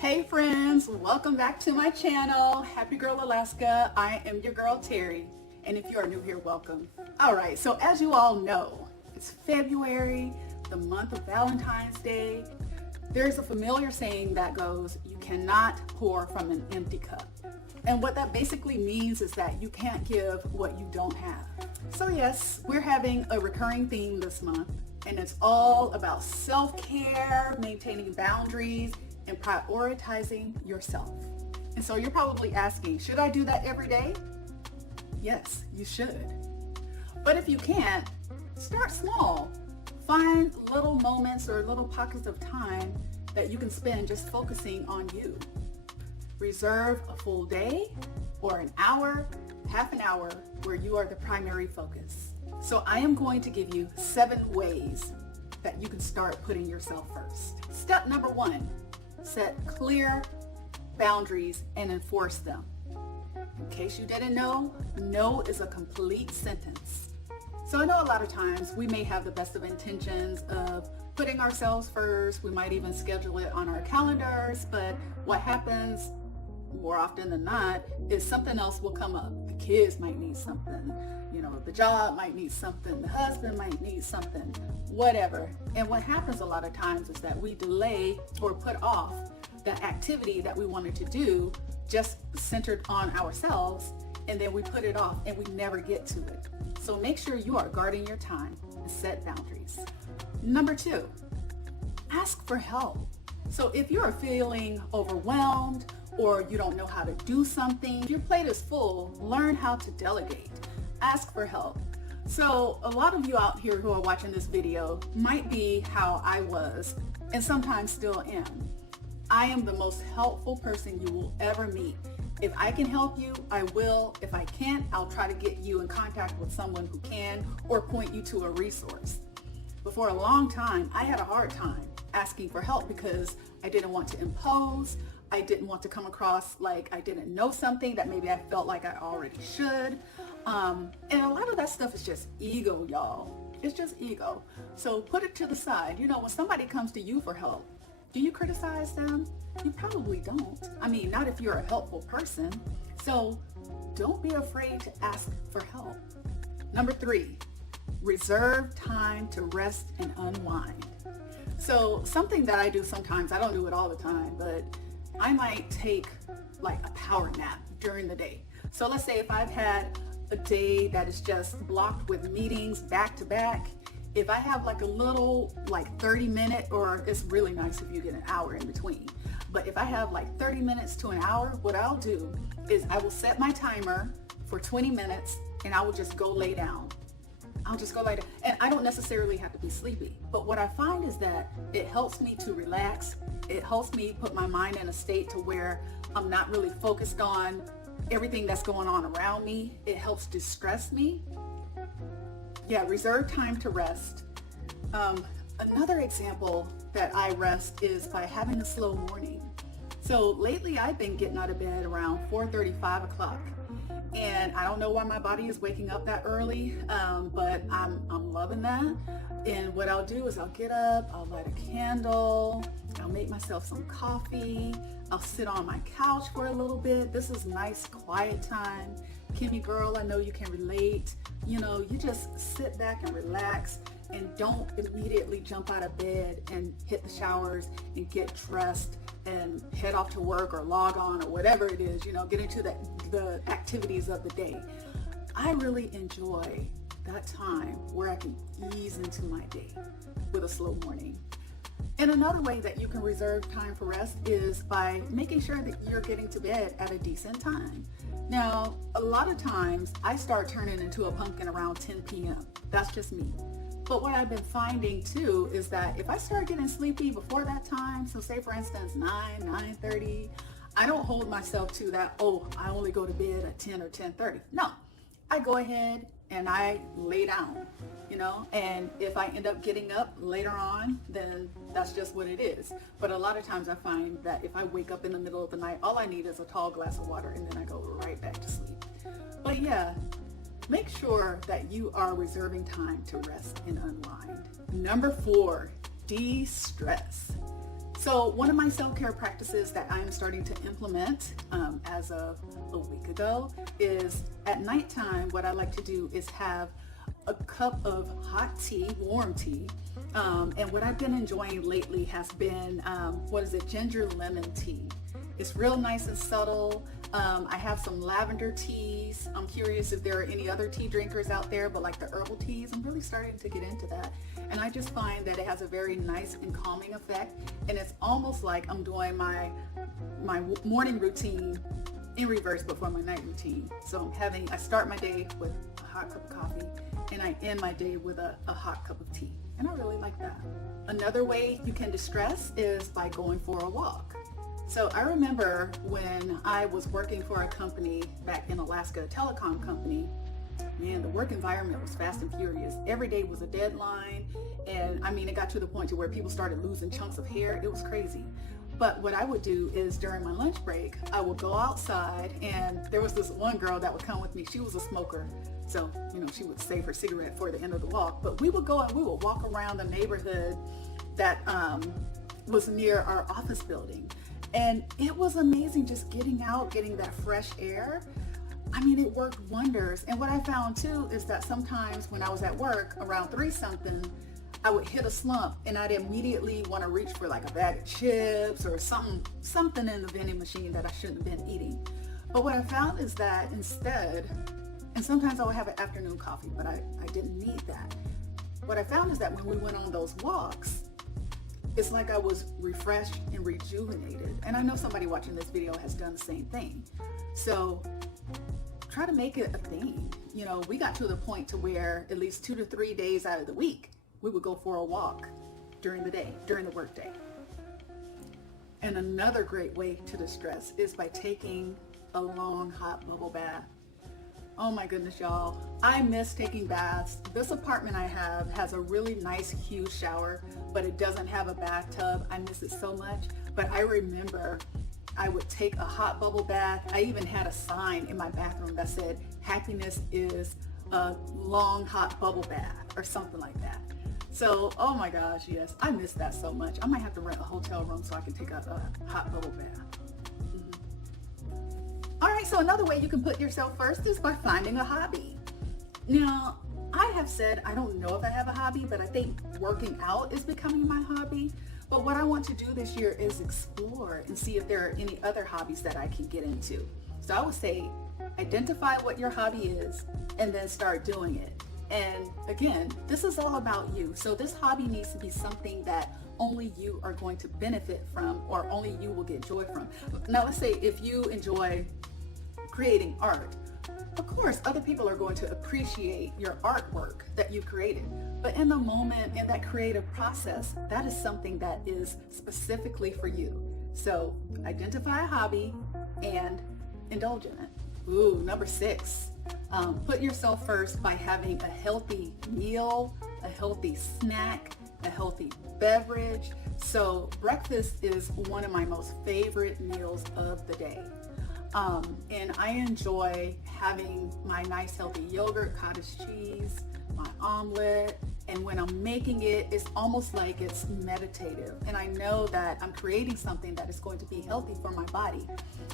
Hey friends, welcome back to my channel. Happy Girl Alaska. I am your girl Terry, and if you are new here, welcome. Alright, so as you all know, it's February, the month of Valentine's Day. There's a familiar saying that goes, you cannot pour from an empty cup. And what that basically means is that you can't give what you don't have. So yes, we're having a recurring theme this month, and it's all about self-care, maintaining boundaries, and prioritizing yourself. And so you're probably asking, should I do that every day? Yes, you should. But if you can't, start small. Find little moments or little pockets of time that you can spend just focusing on you. Reserve a full day or an hour, half an hour where you are the primary focus. So I am going to give you 7 ways that you can start putting yourself first. Step number 1, set clear boundaries and enforce them. In case you didn't know, no is a complete sentence. So I know a lot of times we may have the best of intentions of putting ourselves first. We might even schedule it on our calendars, but what happens more often than not is something else will come up. The kids might need something, the job might need something, the husband might need something, whatever. And what happens a lot of times is that we delay or put off the activity that we wanted to do just centered on ourselves, and then we put it off and we never get to it. So make sure you are guarding your time and set boundaries. Number 2, ask for help. So if you are feeling overwhelmed or you don't know how to do something, if your plate is full, learn how to delegate. Ask for help. So a lot of you out here who are watching this video might be how I was and sometimes still am. I am the most helpful person you will ever meet. If I can help you, I will. If I can't, I'll try to get you in contact with someone who can or point you to a resource. But for a long time, I had a hard time asking for help because I didn't want to impose. I didn't want to come across like I didn't know something that maybe I felt like I already should. And a lot of that stuff is just ego, y'all. It's just ego. So put it to the side. When somebody comes to you for help, do you criticize them? You probably don't. I mean, not if you're a helpful person. So don't be afraid to ask for help. Number 3, reserve time to rest and unwind. So something that I do sometimes, I don't do it all the time, but I might take like a power nap during the day. So let's say if I've had a day that is just blocked with meetings back to back, if I have like a little 30-minute, or it's really nice if you get an hour in between, but if I have like 30 minutes to an hour, what I'll do is I will set my timer for 20 minutes and I will just go lay down. I'll just go lay down, and I don't necessarily have to be sleepy, but what I find is that it helps me to relax. It helps me put my mind in a state to where I'm not really focused on everything that's going on around me. It helps distress me. Yeah, reserve time to rest. Another example that I rest is by having a slow morning. So lately I've been getting out of bed around 4:30, 5 o'clock. And I don't know why my body is waking up that early, but I'm loving that. And what I'll do is I'll get up, I'll light a candle, I'll make myself some coffee, I'll sit on my couch for a little bit. This is nice, quiet time. Kimmy girl, I know you can relate. You just sit back and relax and don't immediately jump out of bed and hit the showers and get dressed and head off to work or log on or whatever it is, get into the activities of the day. I really enjoy that time where I can ease into my day with a slow morning. And another way that you can reserve time for rest is by making sure that you're getting to bed at a decent time. Now, a lot of times I start turning into a pumpkin around 10 p.m. That's just me. But what I've been finding too is that if I start getting sleepy before that time, so say for instance 9:30, I don't hold myself to that, I only go to bed at 10 or 10:30. No, I go ahead and I lay down, and if I end up getting up later on, then that's just what it is. But a lot of times I find that if I wake up in the middle of the night, all I need is a tall glass of water and then I go right back to sleep. But yeah, make sure that you are reserving time to rest and unwind. Number 4, de-stress. So one of my self-care practices that I'm starting to implement as of a week ago is at nighttime, what I like to do is have a cup of hot tea, warm tea. And what I've been enjoying lately has been, ginger lemon tea. It's real nice and subtle. I have some lavender teas. I'm curious if there are any other tea drinkers out there, but like the herbal teas, I'm really starting to get into that. And I just find that it has a very nice and calming effect. And it's almost like I'm doing my morning routine in reverse before my night routine. So I start my day with a hot cup of coffee and I end my day with a hot cup of tea. And I really like that. Another way you can distress is by going for a walk. So I remember when I was working for a company back in Alaska, a telecom company, man, the work environment was fast and furious. Every day was a deadline. And I mean, it got to the point to where people started losing chunks of hair. It was crazy. But what I would do is during my lunch break, I would go outside, and there was this one girl that would come with me. She was a smoker. So, she would save her cigarette for the end of the walk. But we would go and we would walk around the neighborhood that was near our office building. And it was amazing just getting out, getting that fresh air. I mean, it worked wonders. And what I found too is that sometimes when I was at work around 3-something, I would hit a slump and I'd immediately want to reach for like a bag of chips or something in the vending machine that I shouldn't have been eating. But what I found is that instead, and sometimes I would have an afternoon coffee, but I didn't need that. What I found is that when we went on those walks, it's like I was refreshed and rejuvenated. And I know somebody watching this video has done the same thing. So try to make it a thing. We got to the point to where at least 2 to 3 days out of the week, we would go for a walk during the day, during the work day. And another great way to distress is by taking a long hot bubble bath. Oh my goodness, y'all. I miss taking baths. This apartment I have has a really nice, huge shower, but it doesn't have a bathtub. I miss it so much. But I remember I would take a hot bubble bath. I even had a sign in my bathroom that said, "Happiness is a long hot bubble bath," or something like that. So, oh my gosh, yes, I miss that so much. I might have to rent a hotel room so I can take a hot bubble bath. All right, so another way you can put yourself first is by finding a hobby. Now, I have said I don't know if I have a hobby, but I think working out is becoming my hobby. But what I want to do this year is explore and see if there are any other hobbies that I can get into. So I would say identify what your hobby is and then start doing it. And again, this is all about you. So this hobby needs to be something that only you are going to benefit from or only you will get joy from. Now let's say if you enjoy creating art, of course other people are going to appreciate your artwork that you created. But in the moment, in that creative process, that is something that is specifically for you. So identify a hobby and indulge in it. Ooh, number 6. Put yourself first by having a healthy meal, a healthy snack, a healthy beverage. So breakfast is one of my most favorite meals of the day. And I enjoy having my nice healthy yogurt, cottage cheese, my omelet, and when I'm making it, it's almost like it's meditative. And I know that I'm creating something that is going to be healthy for my body.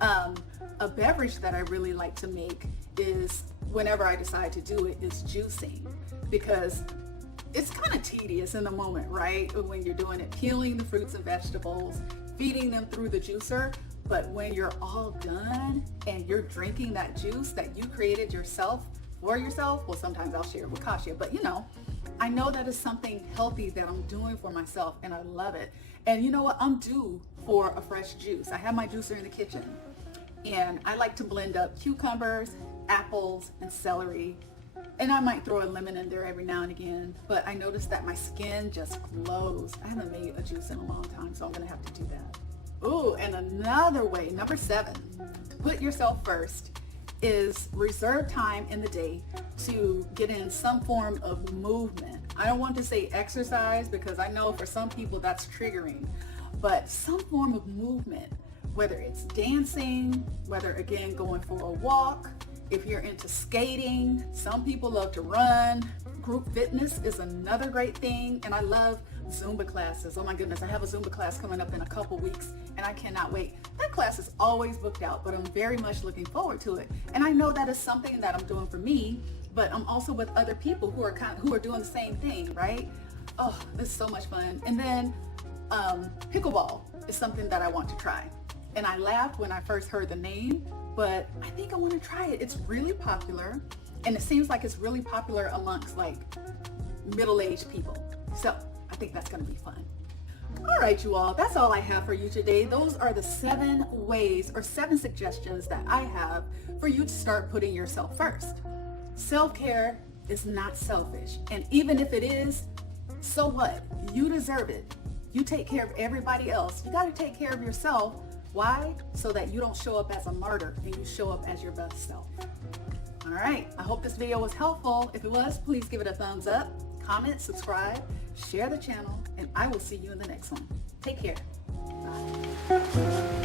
A beverage that I really like to make is, whenever I decide to do it, is juicing, because it's kind of tedious in the moment, right? When you're doing it, peeling the fruits and vegetables, feeding them through the juicer. But when you're all done and you're drinking that juice that you created yourself for yourself, well, sometimes I'll share it with Kasia, but I know that is something healthy that I'm doing for myself and I love it. And you know what? I'm due for a fresh juice. I have my juicer in the kitchen and I like to blend up cucumbers, apples, and celery. And I might throw a lemon in there every now and again, but I noticed that my skin just glows. I haven't made a juice in a long time, so I'm gonna have to do that. Ooh, and another way, number 7, to put yourself first is reserve time in the day to get in some form of movement. I don't want to say exercise because I know for some people that's triggering, but some form of movement, whether it's dancing, whether again going for a walk, if you're into skating, some people love to run. Group fitness is another great thing, and I love Zumba classes. Oh my goodness, I have a Zumba class coming up in a couple weeks and I cannot wait. That class is always booked out, but I'm very much looking forward to it. And I know that is something that I'm doing for me, but I'm also with other people who are doing the same thing, right? Oh, this is so much fun. And then pickleball is something that I want to try. And I laughed when I first heard the name, but I think I want to try it. It's really popular, and it seems like it's really popular amongst like middle-aged people. So I think that's going to be fun. All right, you all, that's all I have for you today. Those are the 7 ways or 7 suggestions that I have for you to start putting yourself first. Self-care is not selfish. And even if it is, so what? You deserve it. You take care of everybody else. You got to take care of yourself. Why? So that you don't show up as a martyr and you show up as your best self. All right, I hope this video was helpful. If it was, please give it a thumbs up, comment, subscribe, share the channel, and I will see you in the next one. Take care. Bye.